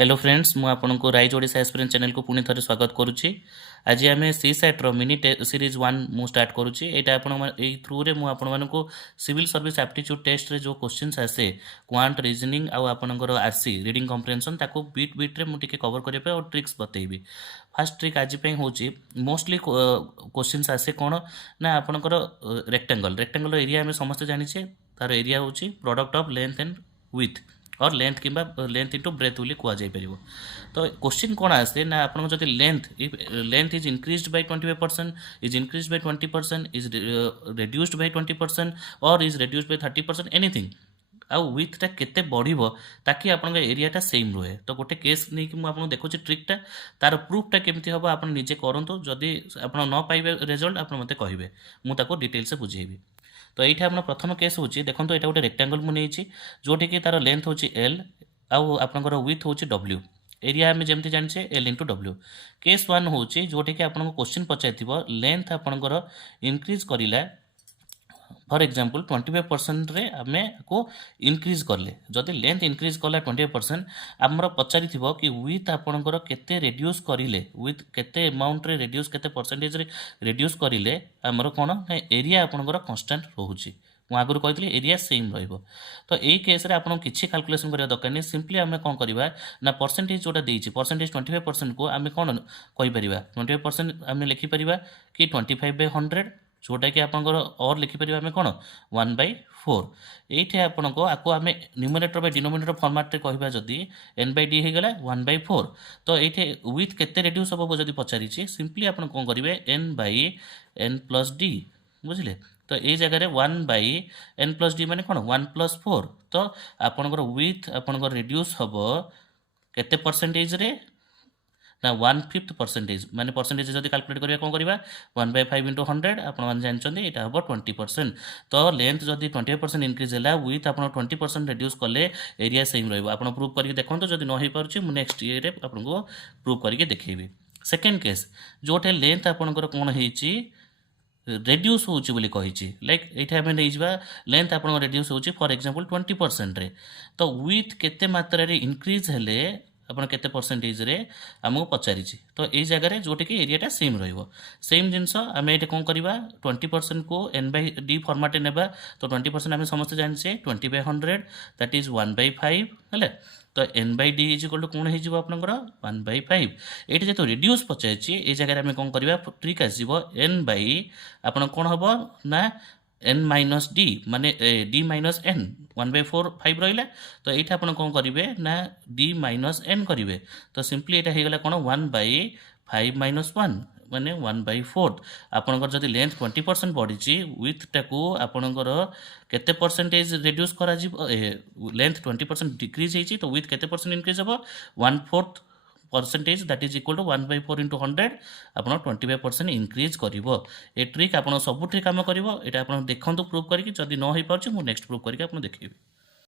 Hello friends मु आपको rise Odisha aspirant channel को पुणी थे स्वागत करुच्ची। आज आम CSAT रो मिनी सीरीज 1 मु स्टार्ट करुच्ची। यहाँ थ्रू रे मुझे सिविल सर्विस एप्टीट्यूड टेस्ट रे जो क्वेश्चंस आसे क्वांट रीजनिंग आउ आपनकर आरसी रीडिंग कॉम्प्रिहेंशन ताको बीट बीट रे मुझे कवर करने और ट्रिक्स बतेबी। फास्ट ट्रिक आज हूँ मोस्टली क्वेश्चंस आसे कौन ना आपनकर रेक्टेंगल एरिया आम समस्त जाने तार एरिया हूँ product of length and width और लेंथ कि लेंथ इंटू ब्रेथ बोली कहुपर। तो क्वेश्चन कौन आसे ना आप length is increase by 25%, is increase by 20%, is reduced by 20% और इज रेड्यूस्ड बै 30%, एनीथिंग आउ विथटा केते बढ़िबो ताकि आपन एरियाटा सेम रहे। तो गोटे केस नहीं कि मुझे देखुची ट्रिकटा तार प्रूफटा केमती हम आप निजे करंतु। जदि आप न पाइबे रिजल्ट आप मते कहिबे मुझे डिटेल से बुझेबी। तो ये आप प्रथम केस हूँ देखो तो यहाँ गोटे रेक्टांगल मुझे जोटि कि तार लेंथ हूँ एल आउ आपनकर विथ हूँ डब्ल्यू, एरिया आम जमी जाने एल इंटू डब्ल्यू। केस 1 हूँ जोटि कि आपको क्वेश्चन पचार लेंथ आपनकर इंक्रीज करा फॉर एग्जांपल 25% रे आमे को इंक्रीज करले। जदि लेंथ इंक्रीज कला 25% आमर पचारि कि विथ आपनकर केते रेड्यूस करिले, विथ केते अमाउंट रे रेड्यूस केते परसेंटेज रे रेड्यूस करिले आमर कोन एरिया आपनकर कांस्टेंट रहउची। मु आगुर कहितली एरिया सेम रहइबो। तो एई केस रे आपन किछि कैलकुलेशन करिया दरकार नै, सिंपली आमे कोन करिबा ना परसेंटेज जोटा देइछि परसेंटेज 25% को आमे कोन कहि परिबा 25% आमे लिखि परिबा कि 25/100 जोटा कि आपंकर और लिखिपर आम कौन 1/4। ये आपको आपको आम न्यूमरेटर बाय डिनोमिनेटर फॉर्मेट रे कहबा जदि n/d हो गला 1/4। तो ये विथ केते रेड्यूस हम जब पचारि सिंपली आप कौन करेंगे n/n+d बुझे। तो ये जगह 1/n+d माने कौन 1+4। तो आपनकर विथ आपनकर रेड्यूस हम केते परसेंटेज रे ना 1/5 परसेंटेज माने परसेंटेज जब कैलकुलेट करिया कौन करवा 1/5 इंटू 100 आप जानते यहाँ हम 20%। तो लेंथ जब 25% इंक्रीज है विथ आप 20% रेड्यूस कले एरिया सेम रहा। आप प्रूव करके देखो जब न हो पार्टी मुझे नेक्स्ट ईयर आपको प्रूव करके देखेबी। सेकेंड केस जोटे लेंथ आपंकर कौन होती रेड्यूस होची लाइक ये आम नहीं लेंथ आप रेड्यूस होची फॉर एग्जांपल 20% रे। तो विथ केते मात्रा रे इंक्रीज हेले आपन केते परसेंटेज रे आमको पचारि। तो ये जगह जोटे कि एरियाटा सेम रहिबो। सेम जिनस आम ये कौन करवा 20% को n/d फॉर्मेट नेबा। तो 20% आम समस्त जाने 20/100 दैट इज 1/5 है। तो n/d इज इक्वल टू कौन हो आपनकर 1/5। ये जो रेड्यूस पचार ये जगह आम कौन करवा ट्रिक आसो n कौन हम ना n-d माने d-n 1/4 5 रहा। तो ये आप कौन करेंगे ना d-n करेंगे। तो सिंपली यहाँ हो गला कौन 1/5 - 1 माने 1/4। आपनकर जदि लेंथ 20% बढ़ी विथटा को आपनकर केते परसेंटेज रेड्यूस करा लेंथ 20% डिक्रीज होती तो विथ केते परसेंट इंक्रीज हम 1/4 percentage that is equal to 1/4 into 100 आप 25% इंक्रीज कर। ट्रिक आप सब ट्रिक आम कर देखो प्रूव करके जब न हो पार्टी मुझे नेक्स्ट प्रूव करके देखिए।